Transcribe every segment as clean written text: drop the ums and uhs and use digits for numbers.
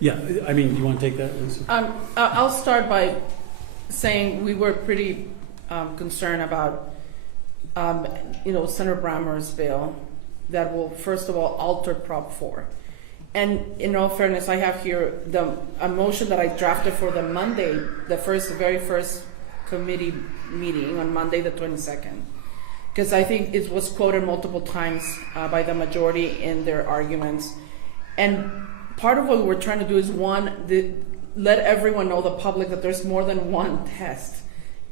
Yeah, I mean, you want to take that, Lisa? I'll start by saying we were pretty concerned about, Senator Brammer's bill that will, first of all, alter Prop 4. And in all fairness, I have here a motion that I drafted for the Monday, the very first committee meeting on Monday the 22nd. Because I think it was quoted multiple times by the majority in their arguments. And part of what we were trying to do is, let everyone know, the public, that there's more than one test.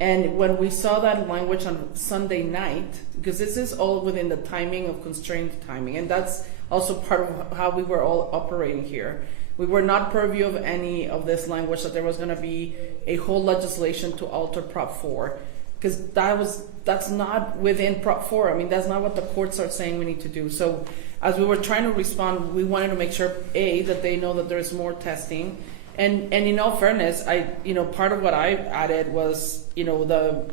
And when we saw that language on Sunday night, because this is all within the timing of constrained timing, and that's also part of how we were all operating here. We were not purview of any of this language, that there was going to be a whole legislation to alter Prop 4, because that's not within Prop 4. I mean, that's not what the courts are saying we need to do. So as we were trying to respond, we wanted to make sure, that they know that there's more testing. And in all fairness, part of what I added was, the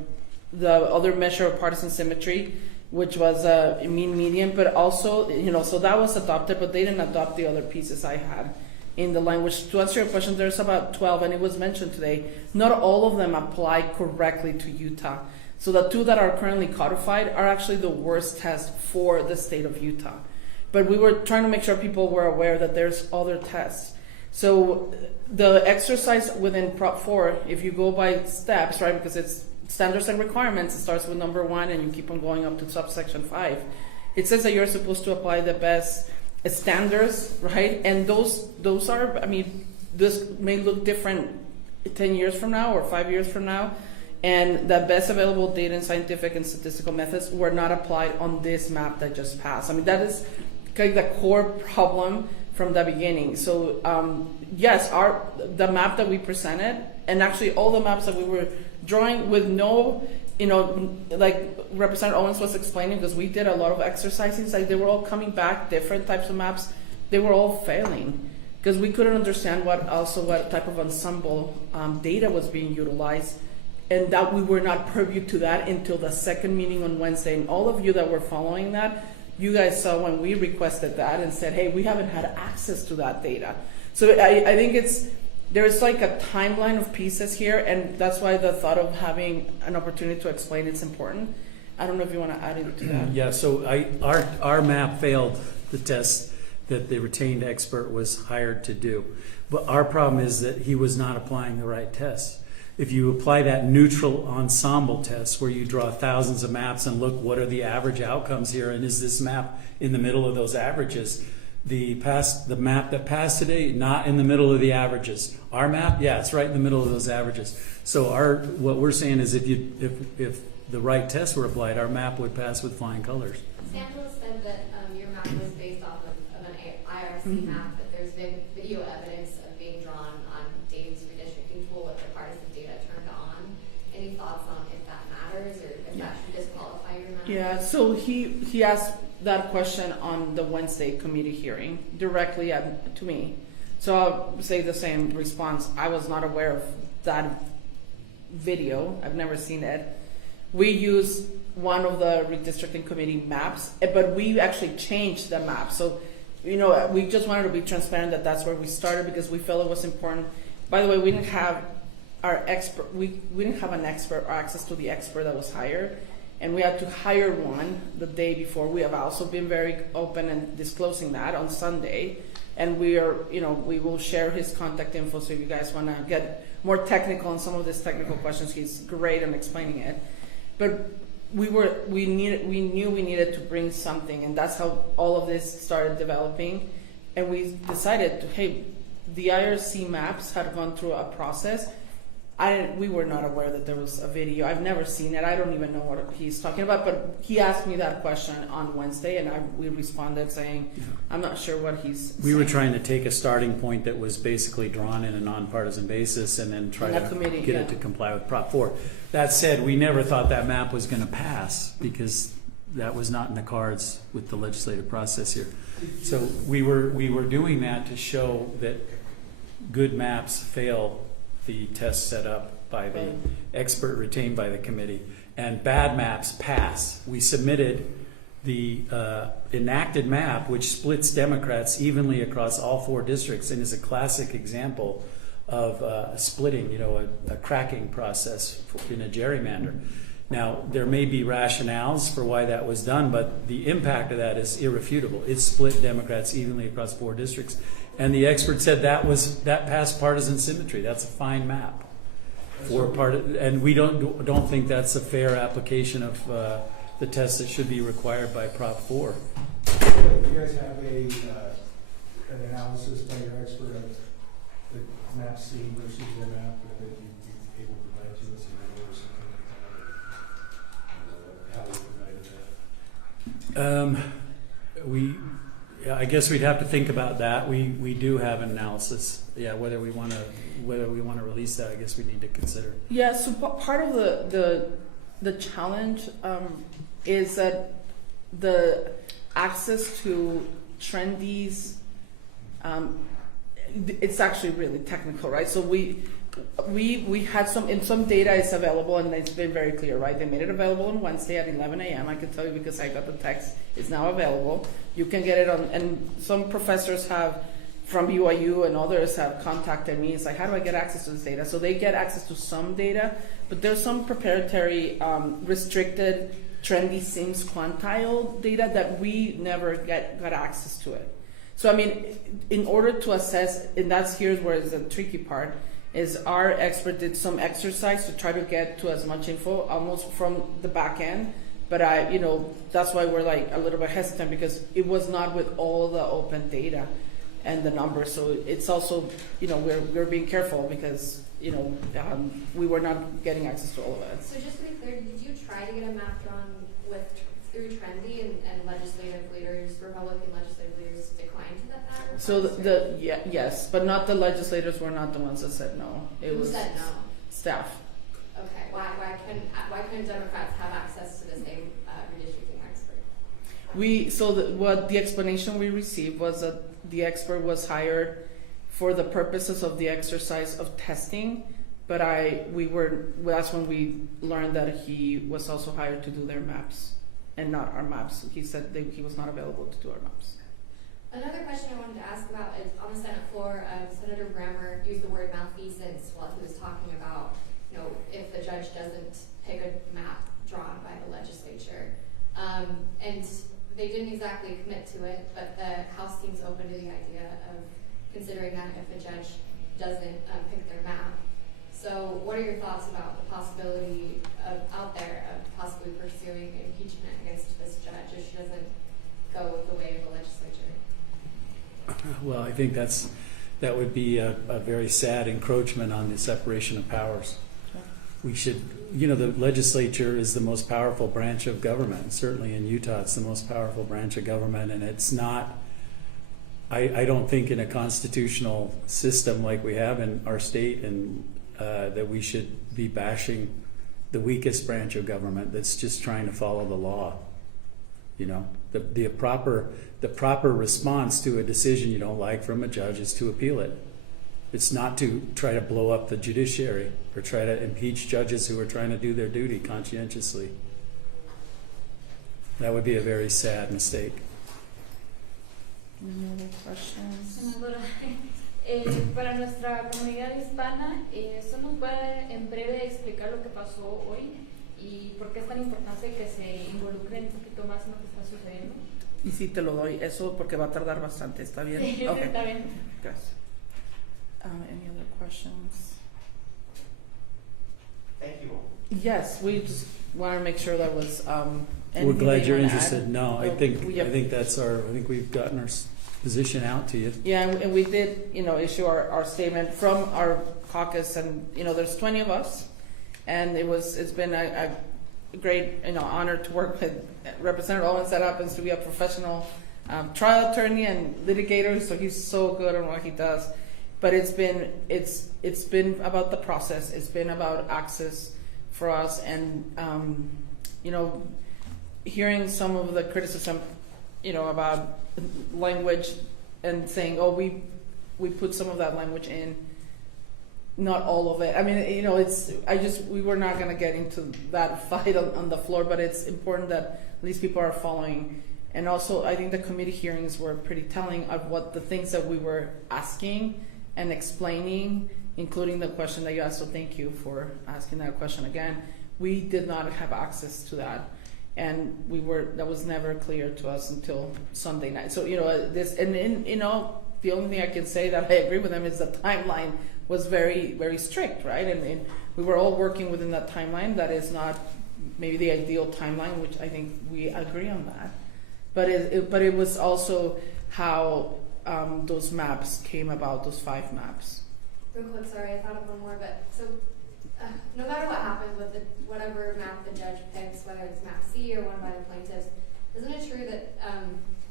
other measure of partisan symmetry, which was a mean median, but also, so that was adopted, but they didn't adopt the other pieces I had in the language. To answer your question, there's about 12, and it was mentioned today. Not all of them apply correctly to Utah. So the 2 that are currently codified are actually the worst test for the state of Utah. But we were trying to make sure people were aware that there's other tests. So the exercise within Prop 4, if you go by steps, right, because it's standards and requirements, it starts with number 1 and you keep on going up to subsection 5. It says that you're supposed to apply the best standards, right? And those are, this may look different 10 years from now or 5 years from now. And the best available data and scientific and statistical methods were not applied on this map that just passed. That is kind of the core problem from the beginning. So yes, the map that we presented, and actually all the maps that we were drawing with no, like Representative Owens was explaining, because we did a lot of exercises, like they were all coming back, different types of maps, they were all failing, because we couldn't understand what type of ensemble data was being utilized, and that we were not privy to that until the second meeting on Wednesday. And all of you that were following that, you guys saw when we requested that and said, hey, we haven't had access to that data. So I think there's like a timeline of pieces here, and that's why the thought of having an opportunity to explain it's important. I don't know if you want to add into that. Yeah, so our map failed the test that the retained expert was hired to do. But our problem is that he was not applying the right tests. If you apply that neutral ensemble test where you draw thousands of maps and look what are the average outcomes here, and is this map in the middle of those averages? The map that passed today, not in the middle of the averages. Our map, yeah, it's right in the middle of those averages. So what we're saying is if the right tests were applied, our map would pass with flying colors. Sandra said that your map was based off of an IRC map, but there's been video evidence of being drawn on Dave's redistricting tool with the partisan data turned on. Any thoughts on if that matters or if that should disqualify your map? Yeah, so he asked that question on the Wednesday committee hearing directly to me. So I'll say the same response. I was not aware of that video. I've never seen it. We use one of the redistricting committee maps, but we actually changed the map. So, we just wanted to be transparent that that's where we started, because we felt it was important. By the way, we didn't have our expert. We didn't have an expert or access to the expert that was hired, and we had to hire one the day before. We have also been very open and disclosing that on Sunday, and we will share his contact info. So if you guys want to get more technical on some of these technical questions, he's great in explaining it. But we knew we needed to bring something, and that's how all of this started developing. And we decided, hey, the IRC maps had gone through a process. We were not aware that there was a video. I've never seen it. I don't even know what he's talking about. But he asked me that question on Wednesday, and we responded saying, I'm not sure what he's saying. We were trying to take a starting point that was basically drawn in a nonpartisan basis and then try to get it to comply with Prop 4. That said, we never thought that map was going to pass, because that was not in the cards with the legislative process here. So we were doing that to show that good maps fail the test set up by the expert retained by the committee, and bad maps pass. We submitted the enacted map, which splits Democrats evenly across all 4 districts, and is a classic example of splitting, a cracking process in a gerrymander. Now, there may be rationales for why that was done, but the impact of that is irrefutable. It split Democrats evenly across 4 districts. And the expert said that passed partisan symmetry. That's a fine map. And we don't think that's a fair application of the test that should be required by Prop 4. Do you guys have an analysis by your expert of the map C versus the map that you'd be able to provide to us or something like that? How we provided that? I guess we'd have to think about that. We do have an analysis. Yeah, whether we want to release that, I guess we need to consider. Yeah, so part of the challenge is that the access to trendies, it's actually really technical, right? So we had some data is available, and it's been very clear, right? They made it available on Wednesday at 11 a.m. I can tell you because I got the text. It's now available. You can get it on, and some professors have from BYU and others have contacted me. It's like, how do I get access to this data? So they get access to some data, but there's some proprietary restricted trendy Sims quantile data that we never got access to it. So I mean, in order to assess, and here's where is the tricky part, is our expert did some exercise to try to get to as much info almost from the back end. But that's why we're like a little bit hesitant, because it was not with all the open data and the numbers. So it's also, we're being careful because, we were not getting access to all of it. So just to be clear, did you try to get a map drawn through Trendy and legislative leaders, Republican legislative leaders declined to that matter? So yes, but not the legislators were not the ones that said no. Who said no? Staff. Okay, why couldn't Democrats have access to the same redistricting expert? What the explanation we received was that the expert was hired for the purposes of the exercise of testing, but that's when we learned that he was also hired to do their maps and not our maps. He said he was not available to do our maps. Another question I wanted to ask about is on the Senate floor, Senator Brammer used the word malfeasance while he was talking about, if the judge doesn't pick a map drawn by the legislature. And they didn't exactly commit to it, but the House seems open to the idea of considering that if a judge doesn't pick their map. So what are your thoughts about the possibility out there of possibly pursuing impeachment against this judge if she doesn't go with the way of the legislature? Well, I think that would be a very sad encroachment on the separation of powers. We should, the legislature is the most powerful branch of government. Certainly in Utah, it's the most powerful branch of government, and it's not, I don't think in a constitutional system like we have in our state and that we should be bashing the weakest branch of government that's just trying to follow the law. The proper response to a decision you don't like from a judge is to appeal it. It's not to try to blow up the judiciary or try to impeach judges who are trying to do their duty conscientiously. That would be a very sad mistake. Any other questions? Senadora, para nuestra comunidad hispana, ¿eso nos puede en breve explicar lo que pasó hoy y por qué es tan importante que se involucren un poquito más en lo que está sucediendo? Y sí te lo doy, eso porque va a tardar bastante, ¿está bien? Sí, okay. está bien. Gracias. Any other questions? Thank you. Yes, we just want to make sure that was. We're glad you're wanna interested. add? No, I think we've gotten our position out to you. Yeah, and we did, issue our statement from our caucus, and there's 20 of us, and it's been a great honor to work with Representative Owens, that happens to be a professional trial attorney and litigator, so he's so good on what he does. But it's been about the process. It's been about access for us, and hearing some of the criticism, about language and saying, oh, we put some of that language in. not all of it. I mean, we were not going to get into that fight on the floor, but it's important that at least people are following. And also, I think the committee hearings were pretty telling of what the things that we were asking and explaining, including the question that you asked. So thank you for asking that question again. We did not have access to that, and that was never clear to us until Sunday night. So the only thing I can say that I agree with them is the timeline was very, very strict, right? And we were all working within that timeline. That is not maybe the ideal timeline, which I think we agree on that. But it was also how those maps came about, those 5 maps. Real quick, sorry, I thought of one more, but so no matter what happens with whatever map the judge picks, whether it's map C or one by the plaintiffs, isn't it true that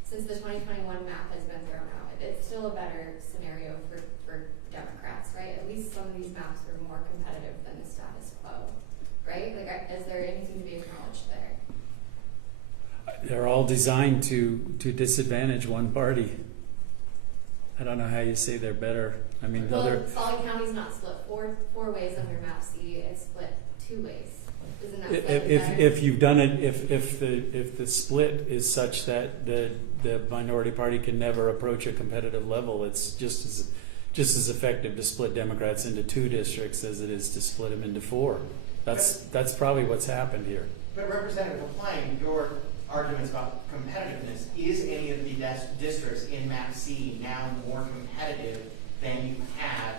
since the 2021 map has been thrown out, it's still a better scenario for Democrats, right? At least some of these maps are more competitive than the status quo, right? Like, is there anything to be acknowledged there? They're all designed to disadvantage one party. I don't know how you say they're better. I mean, well, Salt Lake County's not split four ways under map C. It's split 2 ways. Isn't that if you've done it, if the split is such that the minority party can never approach a competitive level, it's just as effective to split Democrats into 2 districts as it is to split them into 4. That's probably what's happened here. But Representative McClain, your arguments about competitiveness, is any of the districts in map C now more competitive than you had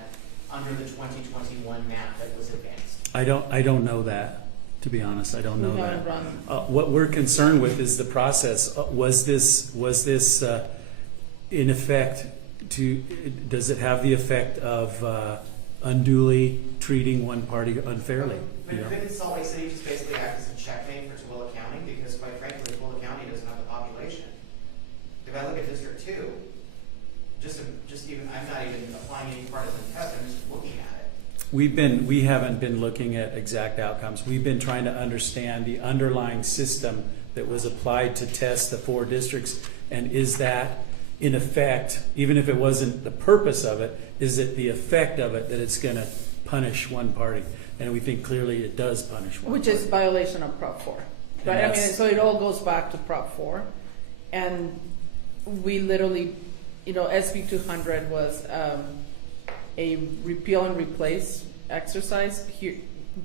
under the 2021 map that was advanced? I don't know that, to be honest. I don't know We that. haven't run. What we're concerned with is the process. Was this in effect does it have the effect of unduly treating one party unfairly? But couldn't Salt Lake City just basically act as a checkmate for Tooele County? Because quite frankly, Tooele County doesn't have the population. If I look at District 2, I'm not even applying any partisan test, I'm just looking at it. We haven't been looking at exact outcomes. We've been trying to understand the underlying system that was applied to test the 4 districts, and is that in effect, even if it wasn't the purpose of it, is it the effect of it that it's going to punish one party? And we think clearly it does punish one Which party. is violation of Prop 4. Right? I mean, so it all goes back to Prop 4. And we literally, SB 200 was a repeal and replace exercise. Here,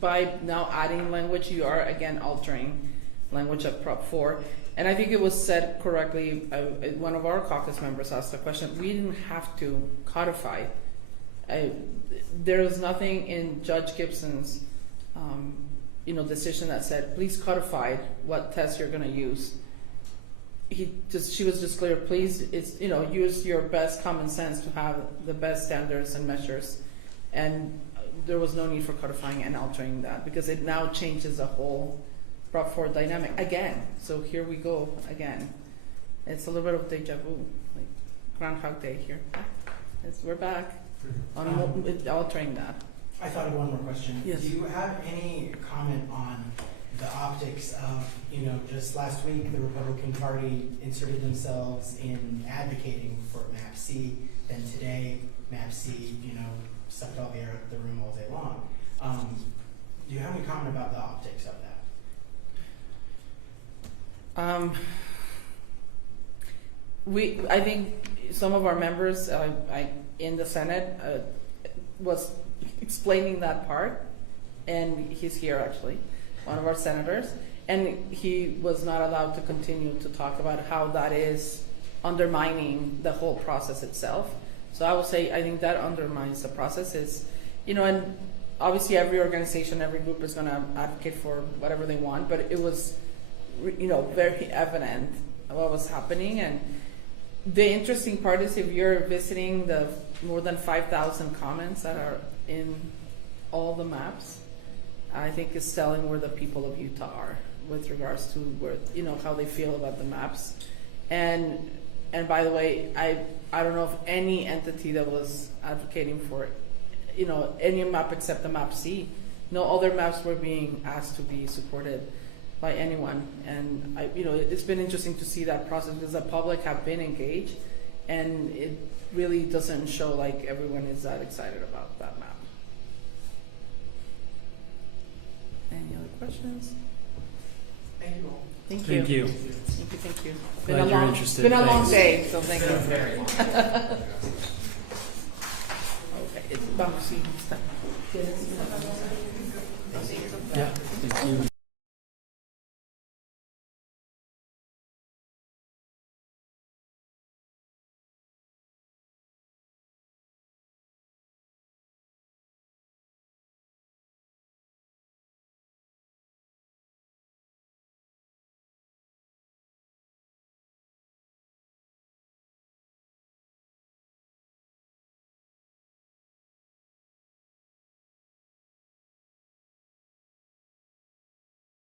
by now adding language, you are again altering language of Prop 4. And I think it was said correctly. One of our caucus members asked the question. We didn't have to codify. There was nothing in Judge Gibson's, decision that said, please codify what test you're going to use. She was just clear. Please, use your best common sense to have the best standards and measures. And there was no need for codifying and altering that because it now changes the whole Prop 4 dynamic again. So here we go again. It's a little bit of deja vu, like Groundhog Day here. We're back on altering that. I thought of one more question. Yes. Do you have any comment on the optics of, just last week the Republican Party inserted themselves in advocating for Map C, then today Map C, sucked all the air out of the room all day long. Do you have any comment about the optics of that? I think some of our members in the Senate was explaining that part, and he's here actually, one of our senators, and he was not allowed to continue to talk about how that is undermining the whole process itself. So I will say I think that undermines the process. And obviously every organization, every group is going to advocate for whatever they want, but it was very evident what was happening. And the interesting part is if you're visiting the more than 5,000 comments that are in all the maps, I think it's telling where the people of Utah are with regards to where, how they feel about the maps. And by the way, I don't know of any entity that was advocating for any map except the map C. No other maps were being asked to be supported by anyone. And it's been interesting to see that process because the public have been engaged, and it really doesn't show like everyone is that excited about that map. Any other questions? Thank you all. Thank you. Thank you. Thank you, thank you. Glad you're interested. Been a long Thanks. day, so thank you. Very long. Okay, vamos, sí, está. Yeah, thank you.